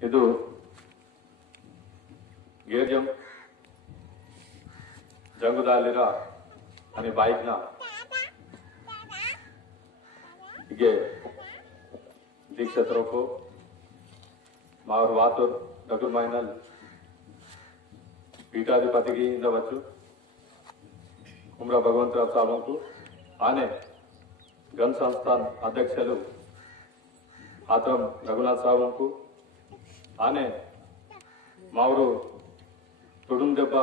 ಇದು ಗೇರ್ಜಂ ಜಂಗುದಾಲಿರ आणि बाईकना ಹೀಗೆ दीक्षितरों मावर वातूर डॉक्टर माइनल पीठाधिपति की इंदवच्चु कुमरा भगवंतराव साहब को आने गण संस्थान अध्यक्षुलु आत्रम रघुनाथ साहब को आने मावरू तुडुंदెబ్బ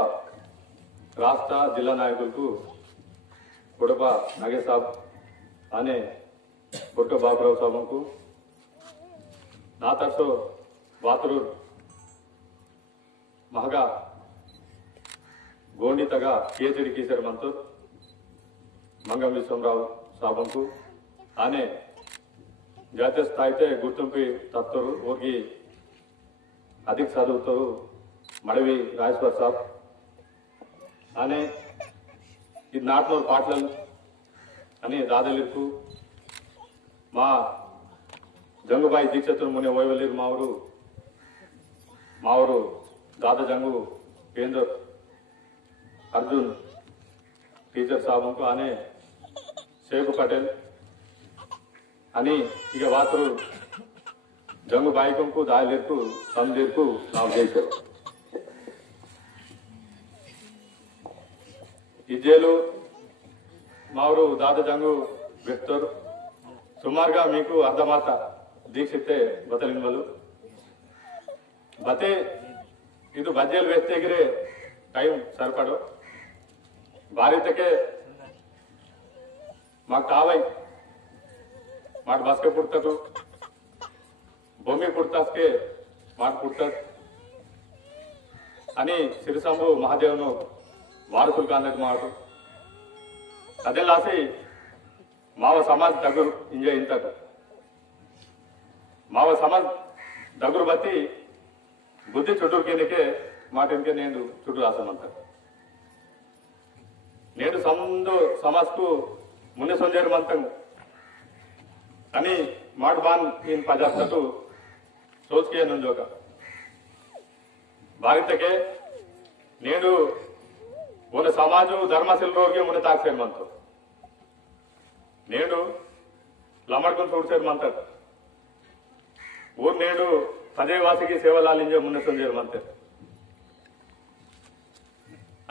राष्ट्र जिला नायकुలకు कोडपा नागेश साहब आने कोटका बाबूराव साहब को ना तरसो वातरूर महगा गोंडी तगा PhD कीसर मंतूर मंगम विश्वमराव साहब को आने जातीय स्थायी गुर्तिंपु तत्तोरु होगी अधिक चदुवुतारु मडवी राजेश्वर साहब आने ఇది నాట్నూరు పాటలు అని దాదలిర్కు మా జంగుబాయి దీక్షితులు మునే వైవలిరు మావరు దాదా జంగు కేంద్ర अर्जुन टीचर साहब को आने शेख पटेल అని ఇక వాతరు జంగు బాయికంకు దాయలిర్కు సందిర్కు ನಾವು చేశారు ఇజేలు మావరు దాదా జంగు వ్యక్తరు సుమారుగా మీకు అర్ధమాత దీక్షితే బతలిన్వలు బతే ಇದು ಬಜ್ಜೆಲ್ ವ್ಯಕ್ತಿಗೆ ಟೈಮ್ ಸರಿಪಡು ಭಾರತಕ್ಕೆ మాకు కావై మాట బస్కే పుడతారు భూమి పుడతాస్కే మాట పుడతారు అని సిరిసంబు మహాదేవును వారసులు కాందకు మాట అదే లాసి మావ సమాజ్ దగ్గర ఇంజ ఇంతకు మావ సమాజ్ దగ్గర బట్టి బుద్ధి చుట్టూరుకేనికే మాట ఇంకే నేను చుట్టూ రాసానంటారు నేను సందు సమాజ్కు मुन्ने संजय मंतंग अनि माट बान इन पजातु सोच के नुंजोका भारत के नेनु उन समाजु धर्मशिल्रोगे मुने ताक्सेर मंतो नेनु लमडकुन सोडसेर मंतर ऊर नेनु सजयवासी की सेवा लालिंजे मुन्ने संजय मंतर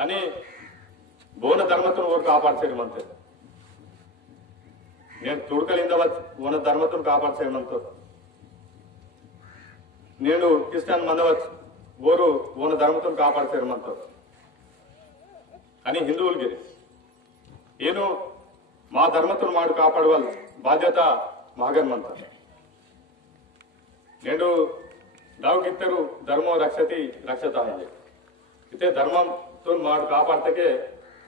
अनि बोन धर्मतुन ऊर कापाडसेर मंतर నేను తుడకలింద వన ధర్మతును కాపాడసేమంతో నేను క్రిస్టియన్ మందవచ్చు ఓరు ఓన ధర్మతును కాపాడసేమంతో అని హిందువులకి ಏನು మా ధర్మతును మాడు కాపాడవల్ బాధ్యత మాగన్మంత నేను దావుకిత్తరు ధర్మో రక్షతి రక్షత అని అయితే ధర్మంతో మాడు కాపాడతకే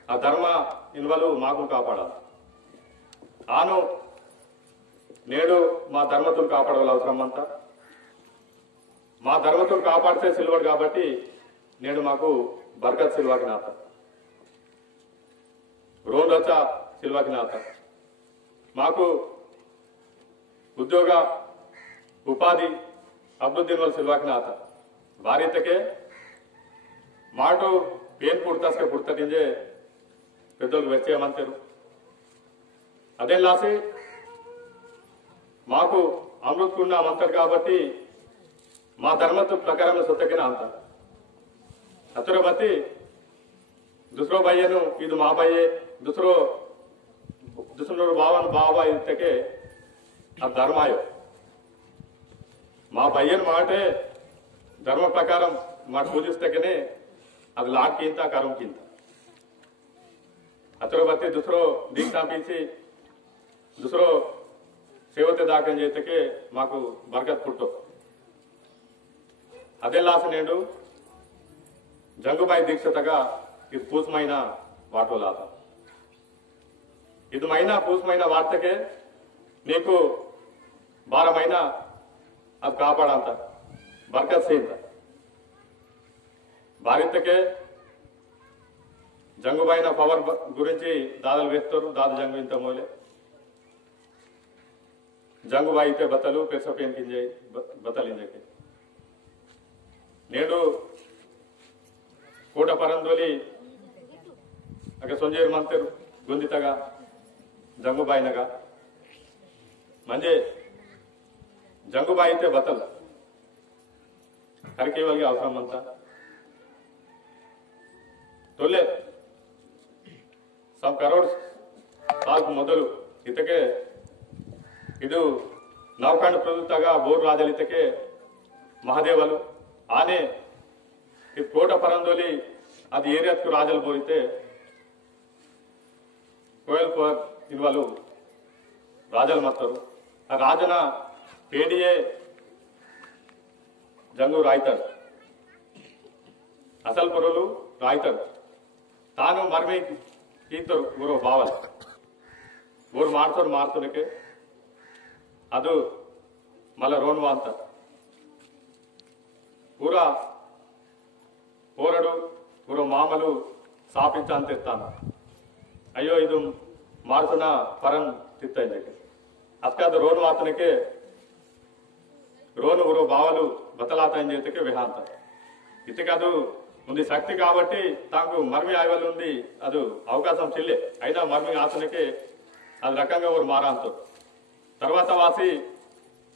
ఆ ధర్మ ఇన్వలు మాకు కాపాడాలి ఆను నేడు మా ధర్మతులు కాపాడవల అవసరం అంతా మా ధర్మతులు కాపాడితే సిల్వర్ కాబట్టి నేడు మాకు బర్కత్ సిల్వాకి నాత రోన్ రచ సిల్వాకి నాత మాకు ఉద్యోగ ఉపాధి అభివృద్ధి వల్ల సిల్వాకి నాత భారీతకే మాటు పేన్ పుడతాస్కే పుడతటింజే పెద్దలు వెచ్చేయమంటారు అదే లాసి మాకు అమృత్కున్న మంతర్ కాబట్టి మా ధర్మత్వ ప్రకారం సొత్తకిన అంత అతర బట్టి दूसरो भाइयनु ಇದು మా భాయే दूसरो भावन बाबा इतके अब धर्म आयो మా భాయన్ మాటే ధర్మ ప్రకారం మాట పూజిస్తకనే అది లాట్ కింత కరం కింత అతర బట్టి दूसरो दीक्षा पीछे दूसरो सेवते दाखन చేతకే మాకు బర్కత్ పుట్టో అదే లాస్ నేడు జంగుబాయి దీక్షతగా ఇది పూస్మైన వాటోలాత ఇది మైనా పూస్మైన వార్తకే నీకు 12 మहीना అది కాపాడంత బర్కత్ సేంత భారతకే జంగుబాయిన పవర్ గురించి దాదాలు వేస్తారు దాదా జంగు ఇంత మోలే जंगुबाई ते बतलू पेसपेन किंजे बतल इंजे నేడు కోట పరందోలి అక్కడ సొంజేరు మంతరు గుందితగా జంగుబాయినగా మంజే జంగుబాయితే బతల్ ಕರಿಕೇವಲ್ಗೆ ಅವಸರ ಅಂತ ತೊಲೆ ಸಮ್ ಕರೋಡ್ ಸಾಲ್ಕು ಮೊದಲು ಇತಕ್ಕೆ ಇದು ನವಕಾಂಡ ಪ್ರವೃತ್ತಾಗ ಬೋರ್ ರಾಜಲಿತಕ್ಕೆ ಮಹಾದೇವಲು ಆನೆ ಈ ಕೋಟ ಪರಂದೋಲಿ ಅದು ಏರಿಯಾದಕ್ಕೂ ರಾಜಲು ಬೋರಿತೆ కోయల్ పవర్ ఇన్వాళ్ళు రాజాలు మత్తరు ఆ రాజన పేడియే జంగు రాయితాడు అసలు పొరలు రాయితాడు తాను మర్మి కీతరు ఊరు బావలు ఊరు మారుతునకే ಅದು మళ్ళా రోన్వా అంత ఊర పోరడు ఊరు మామలు సాపించంత ఎత్తాను ಅಯ್ಯೋ ಇದು ಮಾರ್ಸನ ಪರನ್ ತಿತ್ತ ಅದಕ್ಕೆ ರೋನು ಆತನಕ್ಕೆ రోను ఊరు బావలు బతలాతాయని చేతికి విహాంత ఇతకి అది ఉంది శక్తి కాబట్టి తాకు మర్మి ఆయువలు ఉంది అది అవకాశం చెల్లె అయినా మర్మి ఆతనకి అది రకంగా ఊరు మారాంతో తర్వాత వాసి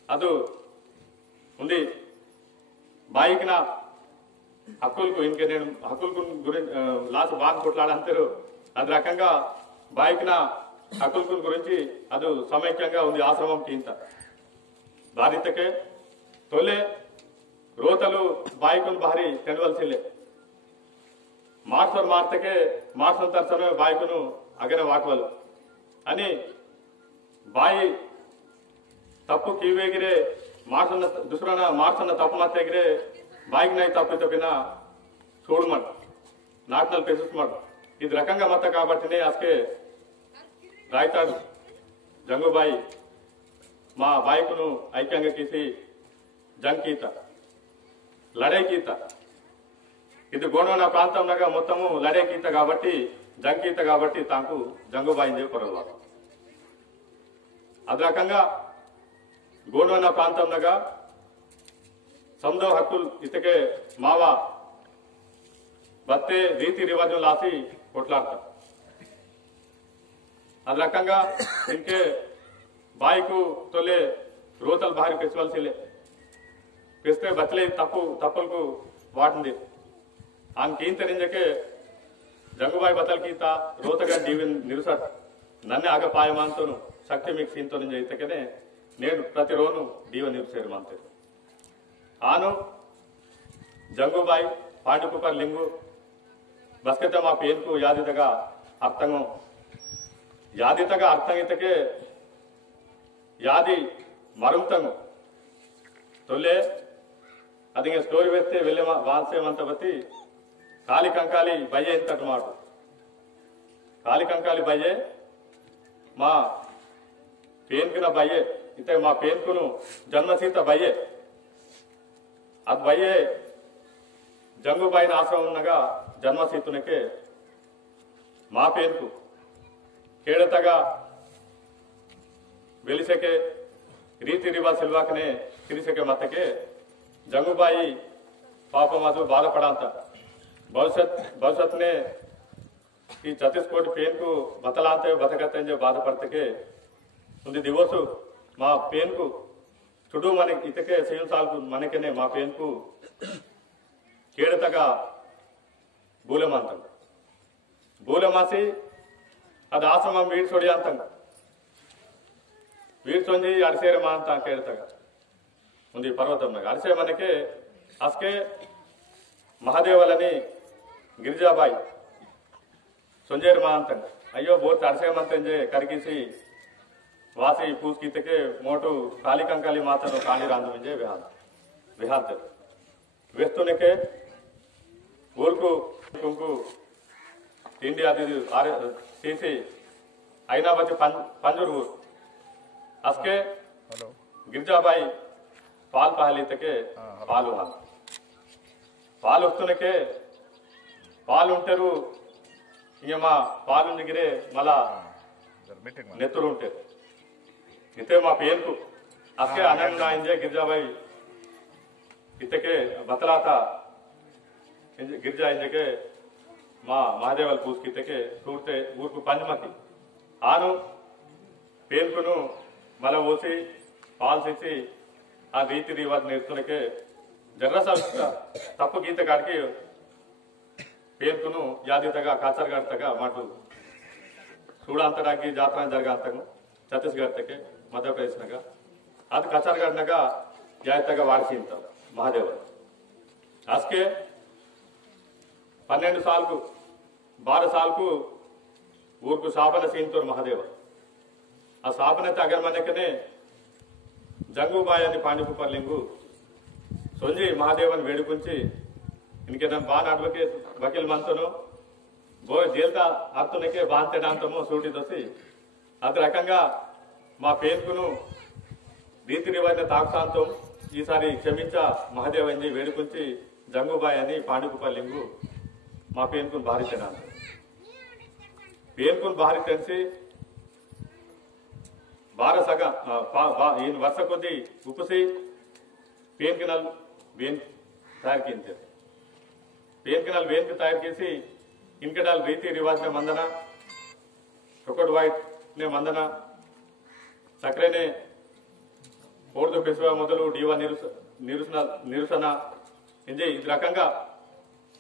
అది ఉంది బాయికిన హక్కులకు ఇంకే నేను హక్కులకు గురించి లాస్ట్ బాగా కొట్లాడంటారు అది రకంగా బాయికిన హక్కుల గురించి అది సమైక్యంగా ఉంది ఆశ్రమంకి ఇంత బాధితకే తొలే రోతలు బాయికును భారీ తెనవలసిలే మార్సర్ మార్తకే మార్సన్ తరసన బాయికును అగన వాకవలు అని బాయి తప్పు కీవేగిరే మార్సన్న దుసరన మార్సన్న తప్పు మాతేగిరే బాయికి నై తప్పు తప్పిన చూడమన్ నాటనల్ పెసుమన్ ఇది రకంగా మత కాబట్టినే అసకే రాయితాడు జంగుబాయి మా బాయికును ఐక్యంగా కీసి జంగ్ కీత లడే కీత ఇది గోండోన ప్రాంతంలో మొత్తము లడే కీత కాబట్టి జంగ్ కీత కాబట్టి తాకు జంగుబాయి పొరలు అది రకంగా గోండోన ప్రాంతంలో సముద్ర హక్కులు ఇతకే మావా బత్తే రీతి రివాజం లాసి కొట్లాడతారు అది రకంగా ఇంకే బాయికు తొలే రోతలు భారీ పెసవలసిలే పెస్తే బచ్చలే తప్పులకు వాటింది ఆమెకి ఏం తెరించకే జంగుబాయి బతల్ గీత రోతగా జీవన్ నిరుసట్ నన్నే ఆగపాయమాంతోను శక్తి మీకు సీన్తో అయితేనే నేను ప్రతిరోజు దీవ నిరుసేరు అంతే ఆను జంగుబాయి పాండుకుపర్ లింగు బస్కెత మా పేరుకు యాదితగా అర్థంగం యాదితగా అర్థంగితకే యాది మరుంతంగు తొలే అది స్టోరీ వేస్తే వెళ్ళే వాల్సేమంత బతి కాలి కంకాలి బయ్యే ఇంతటి మాట కాలి కంకాలి బయ్యే మా పేన్కున బయ్యే ఇంత మా పేన్కును జన్మసీత బయ్యే అది బయ్యే జంగుబాయిన ఆశ్రమం ఉన్నగా జన్మసీతునికే మా పేరుకు కేడతగా వెలిసెకే రీతి రివాజ్ సిల్వాకనే తిరిసెకే మతకే జంగుబాయి పాపం అది బాధపడంత భవిష్యత్నే ఈ ఛత్తీస్గఢ్ పేన్కు బతలాంతే బతకతే బాధపడతకే ఉంది దివసు మా పేన్కు చుడు మన ఇతకే సేమ్ సాల్కు మనకనే మా పేన్కు కేడతగా బూలమంతం బూలమాసి అది ఆశ్రమం వీడి సొడి అంతంగా వీడి సొంది అడిసేరమా అంత కేడతగా ఉంది పర్వతంగా అడిసే మనకే అస్కే మహాదేవలని గిరిజాబాయి సొంజేరు మా అంతంగా అయ్యో బోర్త అడిసేమంతంజే కరిగిసి వాసి పూసుకితకే మోటు కాలి కంకాలి మాతను కాళీ రాంధమించే విహాంత వేస్తునకే ఊరుకు కుంకు తిండి అది తీసి అయినా బట్టి పంజూరు ఊరు అస్కే గిరిజాబాయి పాలు పహలితకే పాలు పాలు వస్తున్నకే పాలు ఉంటారు ఇంక మా పాలు దిగిరే మళ్ళా నెత్తులు ఉంటారు ఇతే మా పేరుకు అస్కే అనంగా ఇంజే గిరిజాబాయి ఇతకే బతలాత गिरजा इंजके माँ महादेवल पूछ की तके सूरते ऊर को पंचमती आनु पेन कुनु मला वोसी पाल सिची आ रीति रिवाज नेर्तुनके जर्रा सा तप्पु गीत काटके पेन कुनु यादी तगा काचर गाड़ तगा माटू सूडांतरागी जात्रा जरगा अंतगु छत्तीसगढ़ तके मध्य प्रदेश नगा ಅದು ಕಚಾರ್ಗಡ್ನಾಗ ಜಾಯ್ತಾಗ ವಾಡಿಸಿಂತ ಮಹಾದೇವ ಅಸ್ಕೆ 12 साल को 12 साल को ऊर को सापन सीनतोर महादेव आ सापन अगर मनकने जंगूबाई అని పాండిపు పర్లింగు సొంజి మహాదేవన్ వేడుకుంచి ఇన్కే నన్ బాన్ అడ్వకేట్ వకీల్ మంతను బో జైల్తా అర్తునకే బాంతెడాంతము సూటి దొసి అది రకంగా మా పేరుకును రీతి రివాజ తాక్షాంతం ఈసారి క్షమించా మహాదేవ్ అని వేడుకుంచి జంగుబాయి అని పాండుకుపల్లింగు మా పేరుకుని భారీ తినాలి పేరుకుని భారీ తెలిసి బార సగ ఈయన వర్ష కొద్ది ఉప్పుసి పేన్కినల్ వేన్ తయారు కింద పేన్కినల్ వేన్ తయారు చేసి ఇన్కడాల్ రీతి రివాజ్ నే మందన చొకట్ వైట్ నే మందన సక్రేనే ఓర్దు పెసువ మొదలు డీవా నిరసన ఇది రకంగా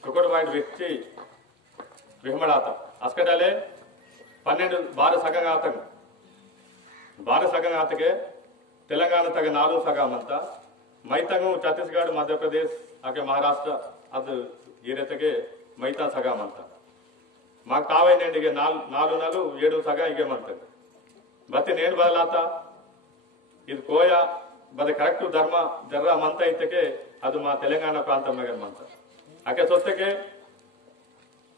చొకట్ వైట్ వెచ్చి విహమడాత అస్కడాలే 12 12 సగంగా ఆతకు 12 సగంగా ఆతకే తెలంగాణ తగ 4 సగమంత మైతంగు ఛత్తీస్గఢ్ మధ్యప్రదేశ్ ఆకే మహారాష్ట్ర ಅದು ಏರತೆಗೆ ಮೈತಾ ಸಗಮಂತ ಮಾಕ್ ತಾವೈನೆಂಡಿಗೆ 4 ನಲು 7 ಸಗ ಹೀಗೆ ಮಂತ ಮತ್ತೆ ನೇನು ಬದಲಾತ ಇದು ಕೋಯ ಬದ ಕರೆಕ್ಟ್ ಧರ್ಮ ಜರ್ರ ಮಂತ ಇತ್ತಕ್ಕೆ ಅದು ಮಾ ತೆಲಂಗಾಣ ಪ್ರಾಂತ ಮಗನ್ ಮಂತ ಆಕೆ ಸೊತ್ತಕ್ಕೆ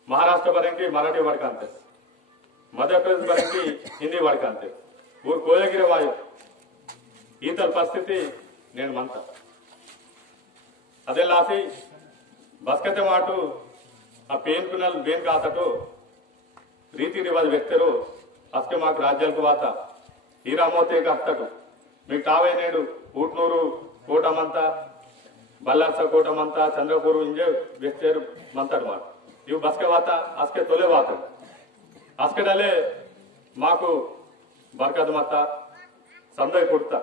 ಮಹಾರಾಷ್ಟ್ರ ಬರಂಗಿ ಮರಾಠಿ ವಡ್ಕಂತೆ ಮಧ್ಯಪ್ರದೇಶ ಬರಂಗಿ ಹಿಂದಿ ವಡ್ಕಂತೆ ಊರ್ ಕೋಯಗಿರ ವಾಯು ಈತಲ ಪರಿಸ್ಥಿತಿ నేను మంత అదే లాసి బస్కతే మాటు ఆ పేన్కునల్ బేన్ కాతటో రీతి రివాజ్ వ్యక్తరు అస్కే మాకు రాజ్యాలకు వాత హీరామోతే కట్టకు మీకు తావైనేడు ఊట్నూరు కోటమంత బల్లార్స కోటమంత చంద్రపూరు ఇంజే వ్యక్తరు మంతడు మాట ఇవి బస్కే వాత అస్కే తొలే వాత అస్కే డలే మాకు బర్కద్ మత సందయ్ కుర్తా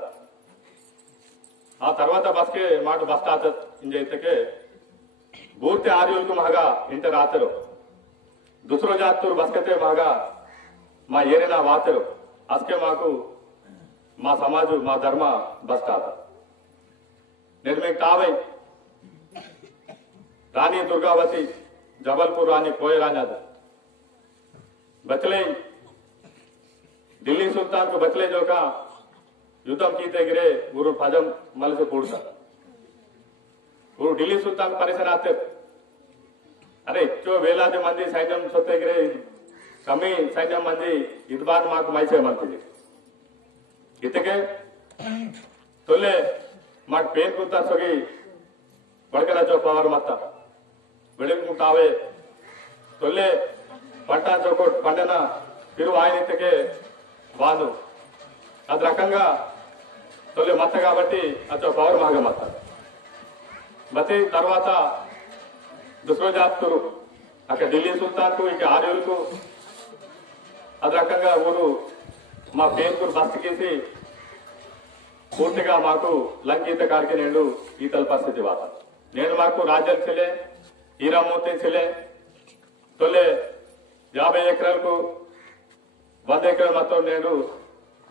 ఆ తర్వాత బస్కే మాట బస్ స్టార్ట్ ఇంజైతకే బూర్తి ఆర్యులకు మహగా ఇంట రాతరు దుసరో జాత్తూరు బస్కతే మహగా మా ఏరినా వాతరు అస్కే మాకు మా సమాజు మా ధర్మ బస్ స్టార్ట్ నేను మీకు తావై రాణి దుర్గావతి జబల్పూర్ రాణి కోయ రాణి అది బచలే ఢిల్లీ సుల్తాన్ కు బచలే జోకా युद्धम कीते गिरे गुरु पजम मल से पूछता गुरु दिल्ली सुल्तान परिसर आते अरे जो वेलादि मंदी सैन्यम सोते गिरे कमी सैन्यम मंदी इतबार माक मैसे मंत्री इतके तोले माक पेन कुत्ता सोगी बड़कला जो पवर मत्ता ಬೆಳಕು ಮುಟ್ಟಾವೆ ತೊಲ್ಲೆ పంట చోకోట్ పండన తిరు ఆయనితకే బాను అది రకంగా తొలి మత్త కాబట్టి అచ్చో పవర్ మాగ మత్త బతి తర్వాత దుసరో జాతురు అక్కడ ఢిల్లీ సుల్తాన్కు ఇక ఆర్యులకు అది రకంగా ఊరు మా పేరుకు బస్తకేసి పూర్తిగా మాకు లంకీత కారికి నేను ఈతల పరిస్థితి వాత నేను మాకు రాజ్యాలు చెల్లె హీరామూర్తి చెల్లె తొలే 50 ఎకరాలకు 100 ఎకరాల మొత్తం నేను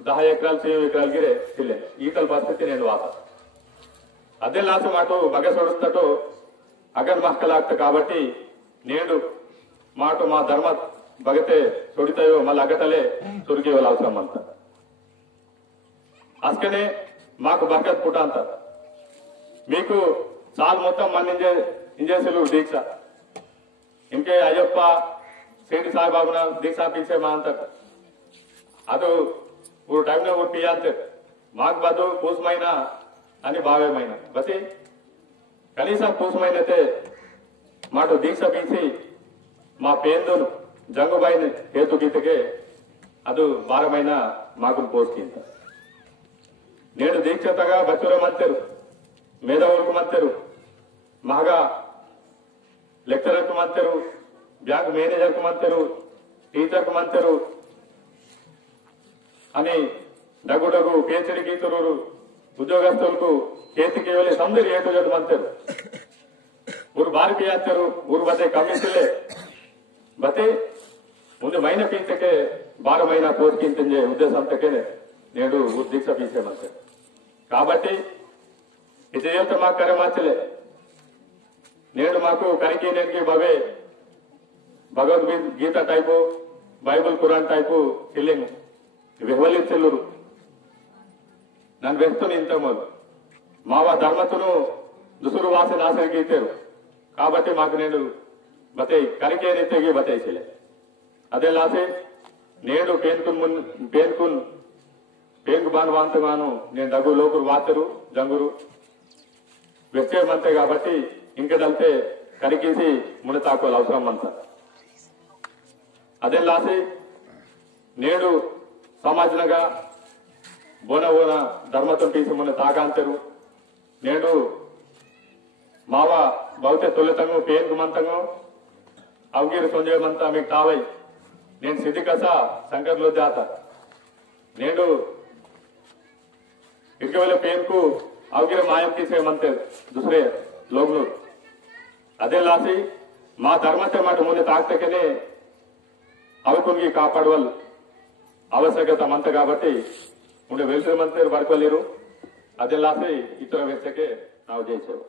10 ఎకరాలు 10 ఎకరాలు గిరే చెల్లె ఈతల పరిస్థితి నేను వాత అదే లాసు మాటు బగ సొడుస్తటో అగర్ మహకలాక్త కాబట్టి నేను మాటు మా ధర్మ బగతే సొడితాయో మళ్ళీ అగటలే సురిగే వాళ్ళ అవసరం అంత అస్కనే మాకు బర్కత్ పుట అంత మీకు సాల్ మొత్తం మన ఇంజేసులు దీక్ష ఇంకే అయ్యప్ప సేటి సాయిబాబున దీక్ష పీసే మా అంత ಅದು ಊರು ಟೈಮ್ನ ಊರು ಪಿ ಅಂತ మాకు బదు పూసమైన అని భావేమైన బసి కనీసం పూసమైనతే మాటు దీక్ష పీసి మా పేందును జంగుబాయిని హేతు గీతకే ಅದು ಭಾರమైన మాకు పోస్కింత నేను దీక్షతగా బచ్చుర మంతరు మేధావులకు మంతరు మహగా ಲೆಕ್ಚರರ್ ಮಂತರು ಬ್ಯಾಂಕ್ మేనేజర్ ಮಂತರು టీచర్ ಮಂತರು అని డగు డగు పేచడి గీతరు ఉద్యోగస్తులకు కేతికి వెళ్ళి సందరి ఏటు జడు ಮಂತರು ఊరు బారికి యాచరు ఊరు బతే కమిషన్లే బతే ముందు మైన పీచకే 12 మहीना కోర్కించే ఉద్దేశంతకే నేడు ఊరు దీక్ష పీసేమంటారు కాబట్టి ఇది ఎంత మా కరమాచలే నేడు మాకు కరికీనేకి బవే Bhagavad Gita type Bible Quran type feeling విహ్వలించెల్లరు నన్ను వెస్తుని ఇంత మొదలు మావ ధర్మతును దుసురు వాసన ఆసరిగీతారు కాబట్టి మాకు నేడు బతే కరికేని తెగి బతేసిలే అదే లాసే నేడు పేన్కు బాన్వాంతగాను నేను డగ్గు లోకురు వాతరు జంగురు వెచ్చేమంతే కాబట్టి ఇంకడల్తే కరికేసి మునతాకోలు అవసరం అంత అదే లాసి నేడు సమాజంగా బోన ధర్మతం తీసి మున తాగాంతరు నేడు మావ బహుతే తొలితంగు పేన్కు మంతంగు అవగిరి సొంజమంతా మీకు తావై నేను సిద్ధి కస శంకర్లో జాత నేడు ఇటుకవేళ పేన్కు అవగిరి మాయం తీసేయమంతే దుసరే లోగ్ను అదే లాసి మా ధర్మത്തെ మాట ముందు తాక్తకనే అవకుంగి కాపాడవల్ ఆవశ్యకత మంత కాబట్టి ఉండే వెళ్తురు మంత్రి బడకలేరు అదే లాసి ఇతర వ్యక్తికే ನಾವು ಜಯಿಸೇವೆ